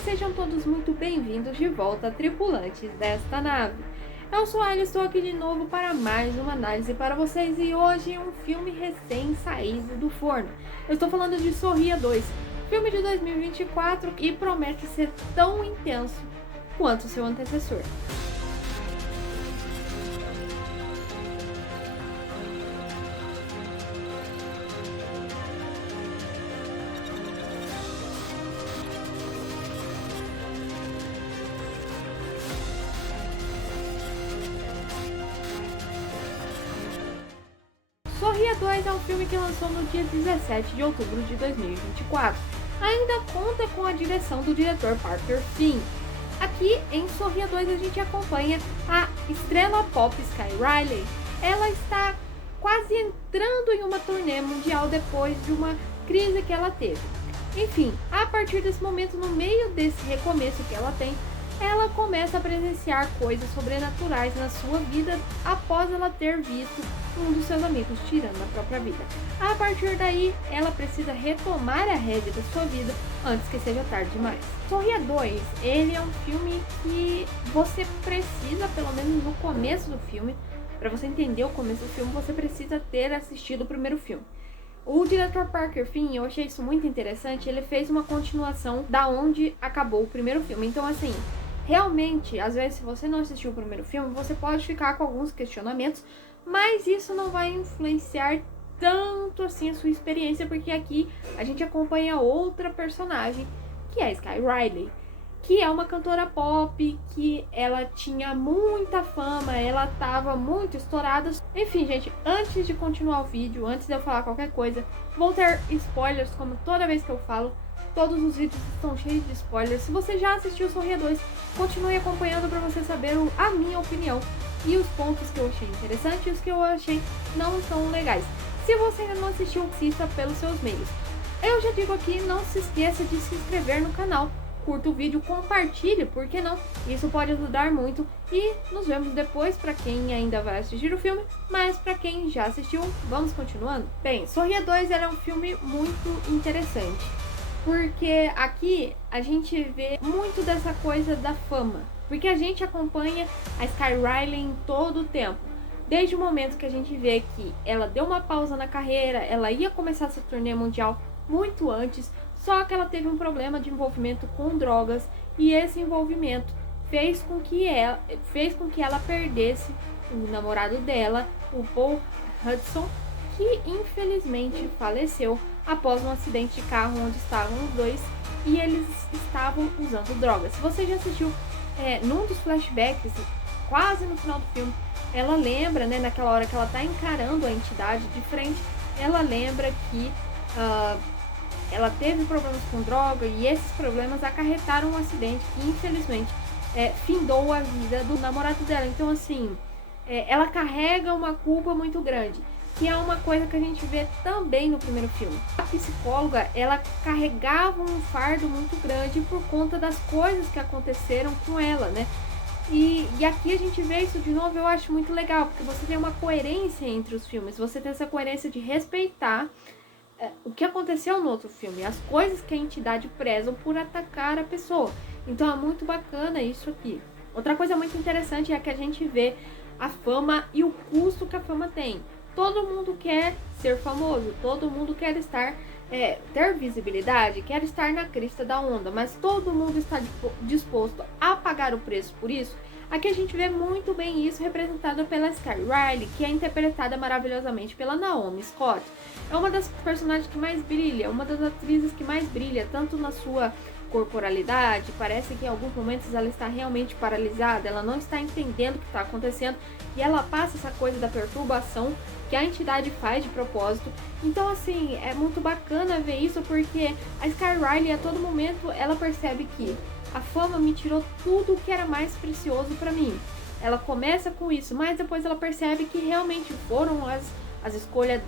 sejam todos muito bem-vindos de volta, tripulantes desta nave. Eu sou a Ellie, estou aqui de novo para mais uma análise para vocês e hoje um filme recém-saído do forno. Eu estou falando de Sorria 2, filme de 2024 e promete ser tão intenso quanto seu antecessor. Sorria 2 é um filme que lançou no dia 17 de outubro de 2024. Ainda conta com a direção do diretor Parker Finn. Aqui em Sorria 2 a gente acompanha a estrela pop Sky Riley. Ela está quase entrando em uma turnê mundial depois de uma crise que ela teve. Enfim, a partir desse momento, no meio desse recomeço que ela tem, ela começa a presenciar coisas sobrenaturais na sua vida após ela ter visto um dos seus amigos tirando a própria vida. A partir daí, ela precisa retomar a rédea da sua vida antes que seja tarde demais. Sorria 2, ele é um filme que você precisa, pelo menos no começo do filme, para você entender o começo do filme, você precisa ter assistido o primeiro filme. O diretor Parker Finn, eu achei isso muito interessante, ele fez uma continuação da onde acabou o primeiro filme. Então, assim, realmente, às vezes, se você não assistiu o primeiro filme, você pode ficar com alguns questionamentos, mas isso não vai influenciar tanto assim a sua experiência, porque aqui a gente acompanha outra personagem, que é a Sky Riley, que é uma cantora pop, que ela tinha muita fama, ela tava muito estourada. Enfim, gente, antes de continuar o vídeo, antes de eu falar qualquer coisa, vou ter spoilers, como toda vez que eu falo. Todos os vídeos estão cheios de spoilers. Se você já assistiu Sorria 2, continue acompanhando para você saber a minha opinião e os pontos que eu achei interessantes e os que eu achei não tão legais. Se você ainda não assistiu, assista pelos seus meios. Eu já digo aqui, não se esqueça de se inscrever no canal, curta o vídeo, compartilhe, por que não? Isso pode ajudar muito e nos vemos depois para quem ainda vai assistir o filme, mas para quem já assistiu, vamos continuando? Bem, Sorria 2 era um filme muito interessante, porque aqui a gente vê muito dessa coisa da fama, porque a gente acompanha a Sky Riley em todo o tempo. Desde o momento que a gente vê que ela deu uma pausa na carreira, ela ia começar essa turnê mundial muito antes, só que ela teve um problema de envolvimento com drogas e esse envolvimento fez com que ela perdesse o namorado dela, o Paul Hudson, que infelizmente faleceu após um acidente de carro onde estavam os dois e eles estavam usando drogas. Se você já assistiu num dos flashbacks, quase no final do filme, ela lembra, né, naquela hora que ela tá encarando a entidade de frente, ela lembra que ela teve problemas com droga e esses problemas acarretaram um acidente que infelizmente findou a vida do namorado dela. Então, assim, ela carrega uma culpa muito grande, que é uma coisa que a gente vê também no primeiro filme. A psicóloga, ela carregava um fardo muito grande por conta das coisas que aconteceram com ela, né? E aqui a gente vê isso de novo, eu acho muito legal, porque você tem uma coerência entre os filmes, você tem essa coerência de respeitar o que aconteceu no outro filme, as coisas que a entidade prezam por atacar a pessoa. Então é muito bacana isso aqui. Outra coisa muito interessante é que a gente vê a fama e o custo que a fama tem. Todo mundo quer ser famoso, todo mundo quer estar, ter visibilidade, quer estar na crista da onda, mas todo mundo está disposto a pagar o preço por isso. Aqui a gente vê muito bem isso representado pela Sky Riley, que é interpretada maravilhosamente pela Naomi Scott. É uma das personagens que mais brilha, uma das atrizes que mais brilha, tanto na sua corporalidade, parece que em alguns momentos ela está realmente paralisada, ela não está entendendo o que está acontecendo e ela passa essa coisa da perturbação que a entidade faz de propósito. Então, assim, é muito bacana ver isso, porque a Sky Riley a todo momento ela percebe que a fama me tirou tudo o que era mais precioso para mim. Ela começa com isso, mas depois ela percebe que realmente foram as escolhas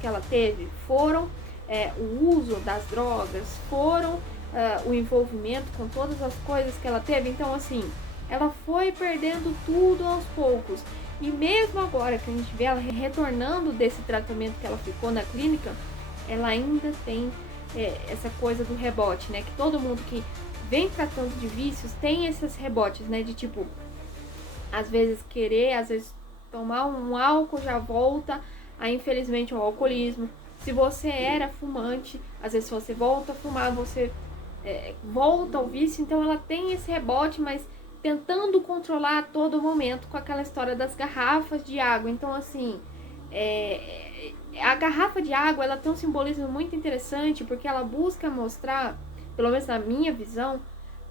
que ela teve, foram o uso das drogas, foram o envolvimento com todas as coisas que ela teve. Então, assim, ela foi perdendo tudo aos poucos. E mesmo agora que a gente vê ela retornando desse tratamento que ela ficou na clínica, ela ainda tem essa coisa do rebote, né? Que todo mundo que vem tratando de vícios tem esses rebotes, né? De tipo, às vezes querer, às vezes tomar um álcool já volta a, infelizmente, o alcoolismo. Se você era fumante, às vezes se você volta a fumar, você volta ao vício. Então ela tem esse rebote, mas tentando controlar a todo momento com aquela história das garrafas de água. Então, assim, a garrafa de água, ela tem um simbolismo muito interessante, porque ela busca mostrar, pelo menos na minha visão,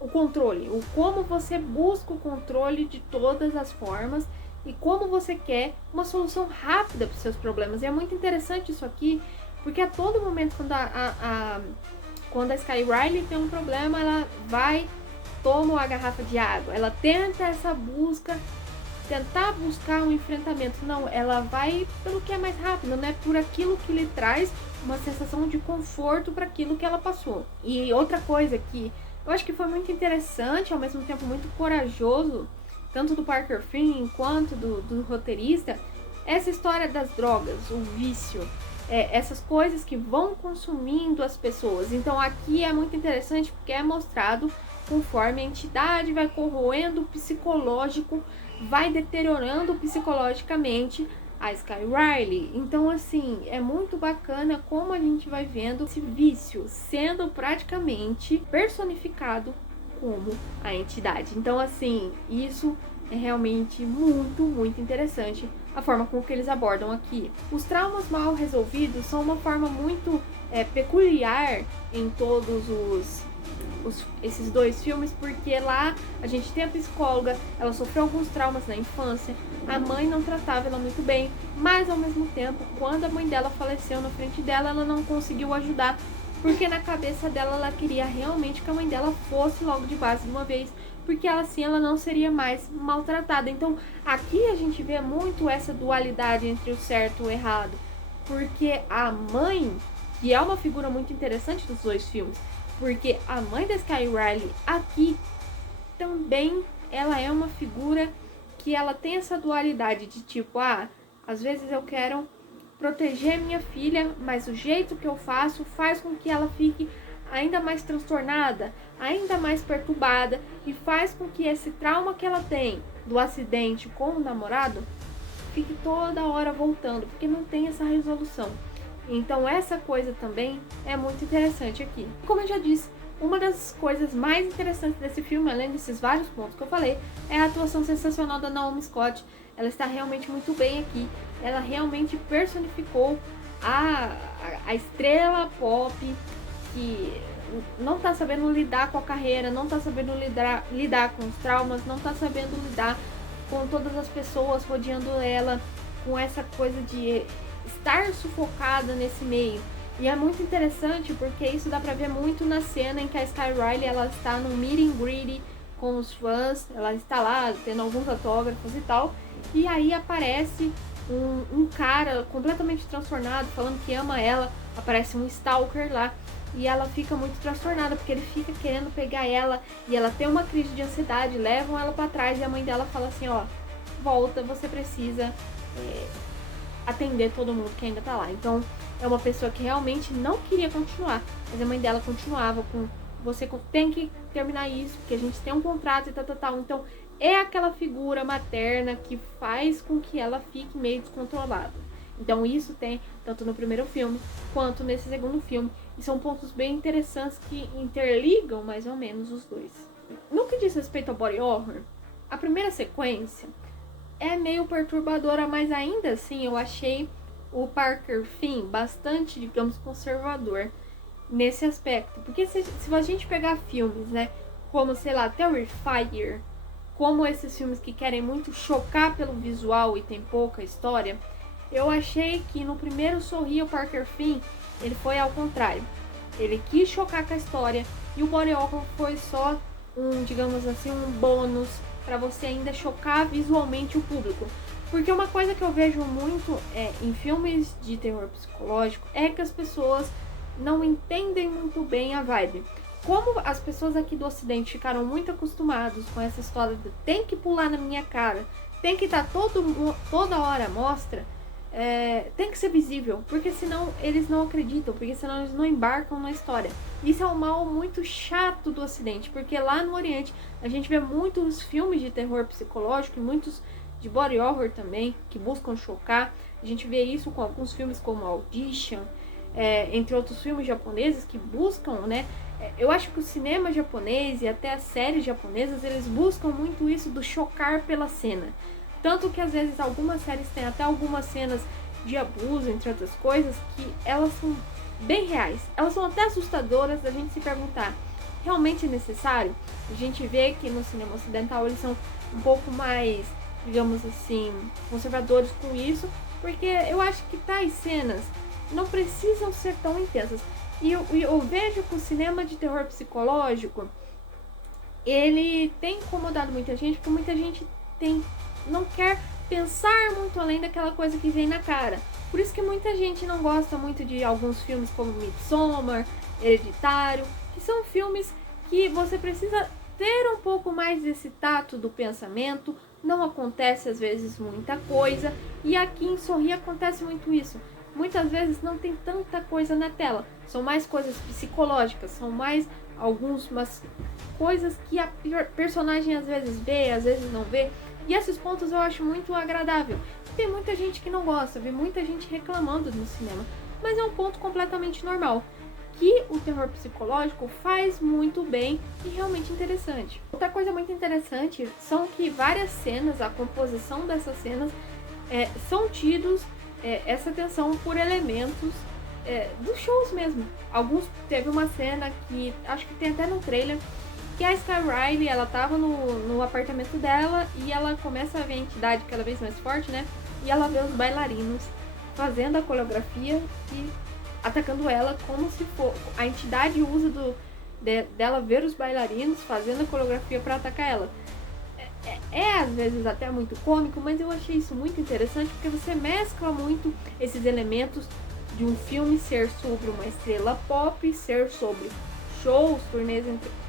o controle, o como você busca o controle de todas as formas e como você quer uma solução rápida para os seus problemas. E é muito interessante isso aqui, porque a todo momento quando a Sky Riley tem um problema, ela vai, toma uma garrafa de água, ela tenta essa busca, tentar buscar um enfrentamento. Não, ela vai pelo que é mais rápido, né? Por aquilo que lhe traz uma sensação de conforto para aquilo que ela passou. E outra coisa que eu acho que foi muito interessante, ao mesmo tempo muito corajoso, tanto do Parker Finn quanto do roteirista, essa história das drogas, o vício, essas coisas que vão consumindo as pessoas. Então aqui é muito interessante porque é mostrado conforme a entidade vai corroendo o psicológico, vai deteriorando psicologicamente a Sky Riley. Então, assim, é muito bacana como a gente vai vendo esse vício sendo praticamente personificado como a entidade. Então, assim, isso é realmente muito, muito interessante a forma como que eles abordam aqui. Os traumas mal resolvidos são uma forma muito peculiar em todos esses dois filmes, porque lá a gente tem a psicóloga, ela sofreu alguns traumas na infância, a mãe não tratava ela muito bem, mas ao mesmo tempo, quando a mãe dela faleceu na frente dela, ela não conseguiu ajudar, porque na cabeça dela ela queria realmente que a mãe dela fosse logo de base de uma vez, porque assim ela não seria mais maltratada. Então aqui a gente vê muito essa dualidade entre o certo e o errado, porque a mãe, que é uma figura muito interessante dos dois filmes, porque a mãe da Sky Riley aqui também ela é uma figura que ela tem essa dualidade de tipo, às vezes eu quero proteger minha filha, mas o jeito que eu faço faz com que ela fique ainda mais transtornada, ainda mais perturbada e faz com que esse trauma que ela tem do acidente com o namorado fique toda hora voltando, porque não tem essa resolução. Então essa coisa também é muito interessante aqui. Como eu já disse, uma das coisas mais interessantes desse filme, além desses vários pontos que eu falei, é a atuação sensacional da Naomi Scott. Ela está realmente muito bem aqui. Ela realmente personificou a estrela pop que não está sabendo lidar com a carreira, não está sabendo lidar com os traumas, não está sabendo lidar com todas as pessoas rodeando ela, com essa coisa de estar sufocada nesse meio. E é muito interessante porque isso dá pra ver muito na cena em que a Sky Riley ela está no meet and greet com os fãs, ela está lá tendo alguns autógrafos e tal, e aí aparece um cara completamente transtornado falando que ama ela, aparece um stalker lá e ela fica muito transtornada porque ele fica querendo pegar ela e ela tem uma crise de ansiedade, levam ela pra trás e a mãe dela fala assim, volta, você precisa atender todo mundo que ainda tá lá. Então é uma pessoa que realmente não queria continuar, mas a mãe dela continuava com, você tem que terminar isso, porque a gente tem um contrato e tal. Então é aquela figura materna que faz com que ela fique meio descontrolada. Então isso tem tanto no primeiro filme quanto nesse segundo filme, e são pontos bem interessantes que interligam mais ou menos os dois. No que diz respeito ao body horror, a primeira sequência é meio perturbadora, mas ainda assim eu achei o Parker Finn bastante, digamos, conservador nesse aspecto. Porque se a gente pegar filmes, né, como, sei lá, Terrifier, como esses filmes que querem muito chocar pelo visual e tem pouca história, eu achei que no primeiro Sorria o Parker Finn, ele foi ao contrário. Ele quis chocar com a história e o body horror foi só digamos assim, um bônus para você ainda chocar visualmente o público. Porque uma coisa que eu vejo muito em filmes de terror psicológico é que as pessoas não entendem muito bem a vibe. Como as pessoas aqui do Ocidente ficaram muito acostumados com essa história de tem que pular na minha cara, tem que estar toda hora à mostra, tem que ser visível, porque senão eles não acreditam, porque senão eles não embarcam na história. Isso é um mal muito chato do Ocidente, porque lá no Oriente a gente vê muitos filmes de terror psicológico e muitos de body horror também, que buscam chocar. A gente vê isso com alguns filmes como Audition, entre outros filmes japoneses que buscam, né? Eu acho que o cinema japonês e até as séries japonesas, eles buscam muito isso do chocar pela cena. Tanto que às vezes algumas séries têm até algumas cenas de abuso, entre outras coisas, que elas são bem reais. Elas são até assustadoras da gente se perguntar, realmente é necessário? A gente vê que no cinema ocidental eles são um pouco mais, digamos assim, conservadores com isso, porque eu acho que tais cenas não precisam ser tão intensas. E eu vejo que o cinema de terror psicológico, ele tem incomodado muita gente, porque muita gente não quer pensar muito além daquela coisa que vem na cara. Por isso que muita gente não gosta muito de alguns filmes como Midsommar, Hereditário, que são filmes que você precisa ter um pouco mais desse tato do pensamento. Não acontece às vezes muita coisa, e aqui em Sorri acontece muito isso. Muitas vezes não tem tanta coisa na tela, são mais coisas psicológicas, são mais algumas coisas que a personagem às vezes vê, às vezes não vê. E esses pontos eu acho muito agradável. Tem muita gente que não gosta, vê muita gente reclamando no cinema, mas é um ponto completamente normal, que o terror psicológico faz muito bem e realmente interessante. Outra coisa muito interessante são que várias cenas, a composição dessas cenas, são tidos essa atenção por elementos dos shows mesmo. Teve uma cena que acho que tem até no trailer, que a Sky Riley, ela tava no apartamento dela e ela começa a ver a entidade cada vez mais forte, né? E ela vê os bailarinos fazendo a coreografia e atacando ela, como se for a entidade usa dela ver os bailarinos fazendo a coreografia para atacar ela. Às vezes até muito cômico, mas eu achei isso muito interessante, porque você mescla muito esses elementos de um filme ser sobre uma estrela pop, ser sobre shows, turnês,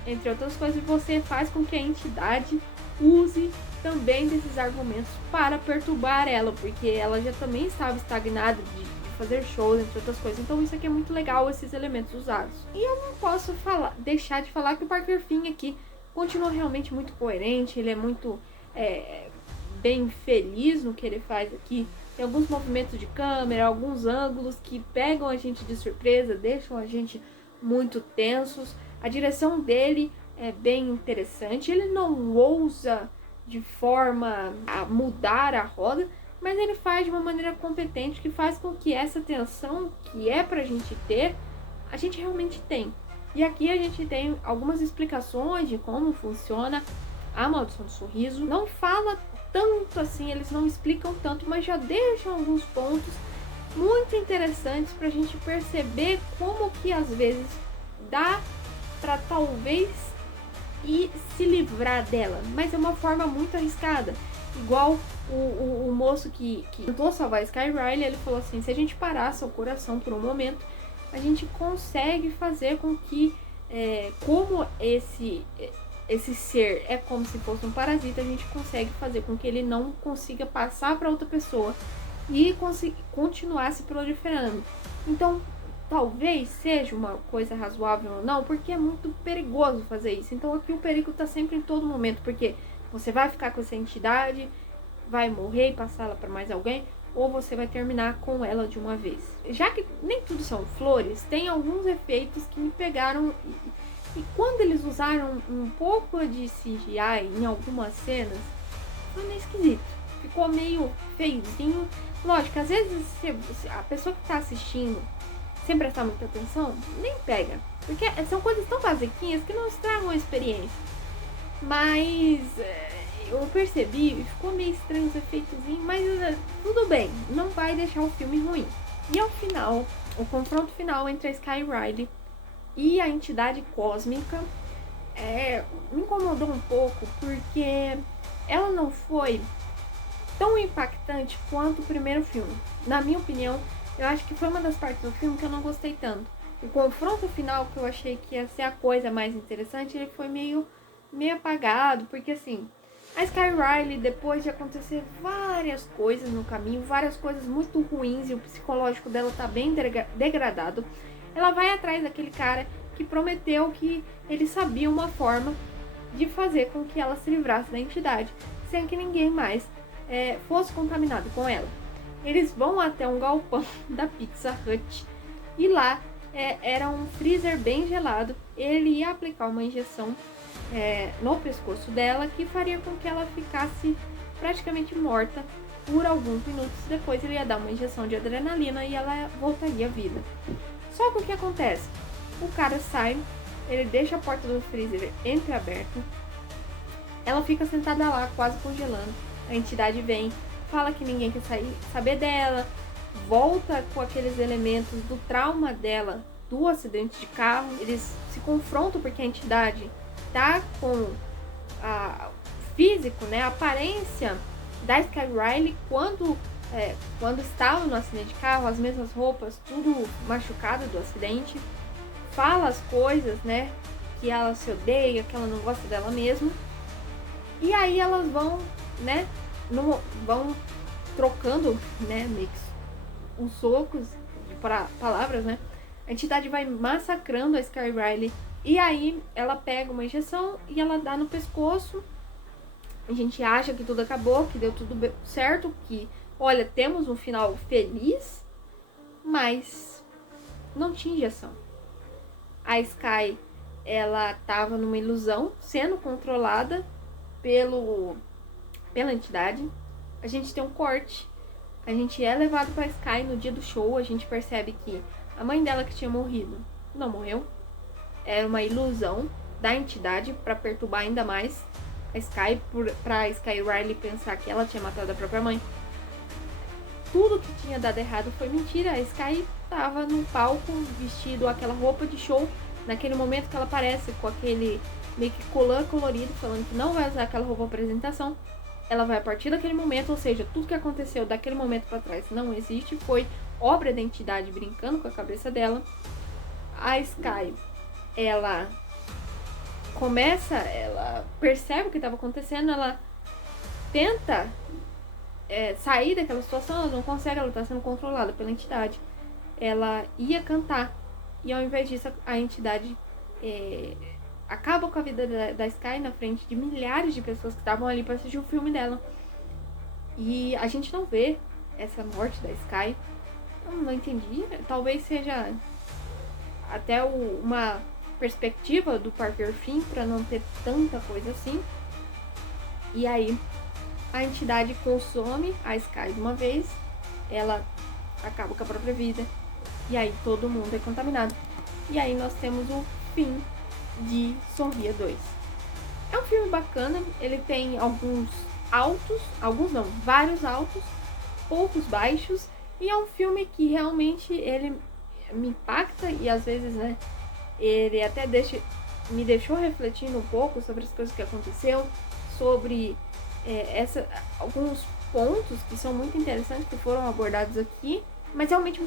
entre outras coisas, e você faz com que a entidade use também desses argumentos para perturbar ela, porque ela já também estava estagnada de fazer shows, entre outras coisas. Então isso aqui é muito legal, esses elementos usados. E eu não posso deixar de falar que o Parker Finn aqui continua realmente muito coerente, ele é muito bem feliz no que ele faz aqui. Tem alguns movimentos de câmera, alguns ângulos que pegam a gente de surpresa, deixam a gente muito tensos. A direção dele é bem interessante, ele não ousa de forma a mudar a roda, mas ele faz de uma maneira competente, que faz com que essa tensão que é pra gente ter, a gente realmente tem. E aqui a gente tem algumas explicações de como funciona a maldição do sorriso. Não fala tanto assim, eles não explicam tanto, mas já deixam alguns pontos muito interessantes pra gente perceber como que às vezes dá pra talvez e se livrar dela, mas é uma forma muito arriscada. Igual o moço que tentou salvar a Sky Riley, ele falou assim, se a gente parasse o coração por um momento, a gente consegue fazer com que, como esse ser é como se fosse um parasita, a gente consegue fazer com que ele não consiga passar para outra pessoa e continuar se proliferando. Então, talvez seja uma coisa razoável ou não, porque é muito perigoso fazer isso. Então aqui o perigo está sempre em todo momento, porque você vai ficar com essa entidade, vai morrer e passá-la para mais alguém, ou você vai terminar com ela de uma vez. Já que nem tudo são flores, tem alguns efeitos que me pegaram, e quando eles usaram um pouco de CGI em algumas cenas, foi meio esquisito. Ficou meio feiozinho. Lógico, às vezes a pessoa que está assistindo, sem prestar muita atenção, nem pega. Porque são coisas tão basiquinhas que não estragam a experiência. Mas eu percebi, ficou meio estranho os efeitozinhos, mas tudo bem, não vai deixar o filme ruim. E ao final, o confronto final entre a Sky Riley e a entidade cósmica me incomodou um pouco, porque ela não foi tão impactante quanto o primeiro filme. Na minha opinião, eu acho que foi uma das partes do filme que eu não gostei tanto. O confronto final, que eu achei que ia ser a coisa mais interessante, ele foi meio apagado, porque assim, A Sky Riley, depois de acontecer várias coisas no caminho, várias coisas muito ruins e o psicológico dela tá bem degradado, ela vai atrás daquele cara que prometeu que ele sabia uma forma de fazer com que ela se livrasse da entidade, sem que ninguém mais fosse contaminado com ela. Eles vão até um galpão da Pizza Hut e lá era um freezer bem gelado. Ele ia aplicar uma injeção no pescoço dela que faria com que ela ficasse praticamente morta por alguns minutos. Depois ele ia dar uma injeção de adrenalina e ela voltaria à vida. Só que o que acontece? O cara sai, ele deixa a porta do freezer entreaberta, ela fica sentada lá quase congelando. A entidade vem, fala que ninguém quer saber dela, volta com aqueles elementos do trauma dela do acidente de carro. Eles se confrontam porque a entidade tá com o físico, né, a aparência da Sky Riley quando estava no acidente de carro, as mesmas roupas, tudo machucado do acidente. Fala as coisas, né, que ela se odeia, que ela não gosta dela mesma. E aí elas vão, né, vão trocando, né, meio que os socos para palavras, né. A entidade vai massacrando a Sky Riley. E aí ela pega uma injeção e ela dá no pescoço. A gente acha que tudo acabou, que deu tudo certo, que, olha, temos um final feliz, mas não tinha injeção. A Sky, ela tava numa ilusão, sendo controlada pela entidade. A gente tem um corte. A gente é levado pra Sky no dia do show. A gente percebe que a mãe dela que tinha morrido não morreu. Era uma ilusão da entidade para perturbar ainda mais a Sky, pra Sky Riley pensar que ela tinha matado a própria mãe. Tudo que tinha dado errado foi mentira. A Sky tava no palco vestido aquela roupa de show. Naquele momento que ela aparece com aquele meio que colã colorido, falando que não vai usar aquela roupa para apresentação, ela vai a partir daquele momento, ou seja, tudo que aconteceu daquele momento para trás não existe, foi obra da entidade brincando com a cabeça dela. A Sky, ela percebe o que estava acontecendo, ela tenta sair daquela situação, ela não consegue, ela está sendo controlada pela entidade. Ela ia cantar e ao invés disso a entidade acaba com a vida da Sky na frente de milhares de pessoas que estavam ali para assistir o filme dela. E a gente não vê essa morte da Sky. Eu não entendi. Talvez seja até uma perspectiva do Parker Finn para não ter tanta coisa assim. E aí a entidade consome a Sky de uma vez, ela acaba com a própria vida e aí todo mundo é contaminado. E aí nós temos o fim de Sorria 2. É um filme bacana, ele tem vários altos, poucos baixos, e é um filme que realmente ele me impacta e às vezes, né, ele até me deixou refletindo um pouco sobre as coisas que aconteceu, sobre alguns pontos que são muito interessantes que foram abordados aqui, mas realmente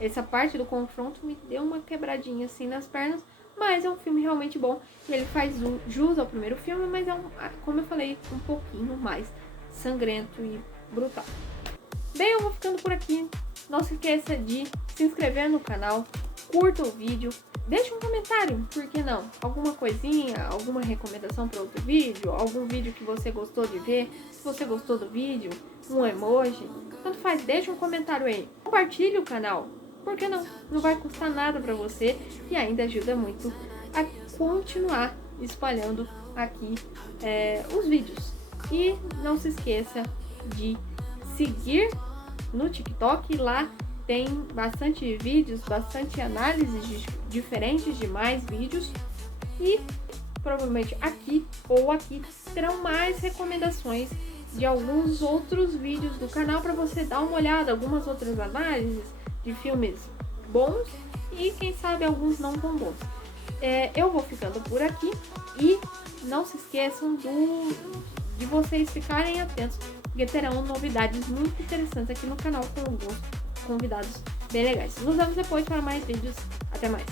essa parte do confronto me deu uma quebradinha assim nas pernas, mas é um filme realmente bom e ele faz jus ao primeiro filme, mas como eu falei, um pouquinho mais sangrento e brutal. Bem, eu vou ficando por aqui. Não se esqueça de se inscrever no canal, curta o vídeo, deixe um comentário, por que não? Alguma coisinha, alguma recomendação para outro vídeo, algum vídeo que você gostou de ver, se você gostou do vídeo, um emoji, tanto faz, deixa um comentário aí. Compartilhe o canal, por que não? Não vai custar nada para você e ainda ajuda muito a continuar espalhando aqui os vídeos. E não se esqueça de seguir no TikTok, lá tem bastante vídeos, bastante análises diferentes de mais vídeos e provavelmente aqui ou aqui terão mais recomendações de alguns outros vídeos do canal para você dar uma olhada, algumas outras análises de filmes bons e quem sabe alguns não tão bons. Eu vou ficando por aqui e não se esqueçam de vocês ficarem atentos, porque terão novidades muito interessantes aqui no canal com alguns convidados bem legais. Nos vemos depois para mais vídeos. Até mais!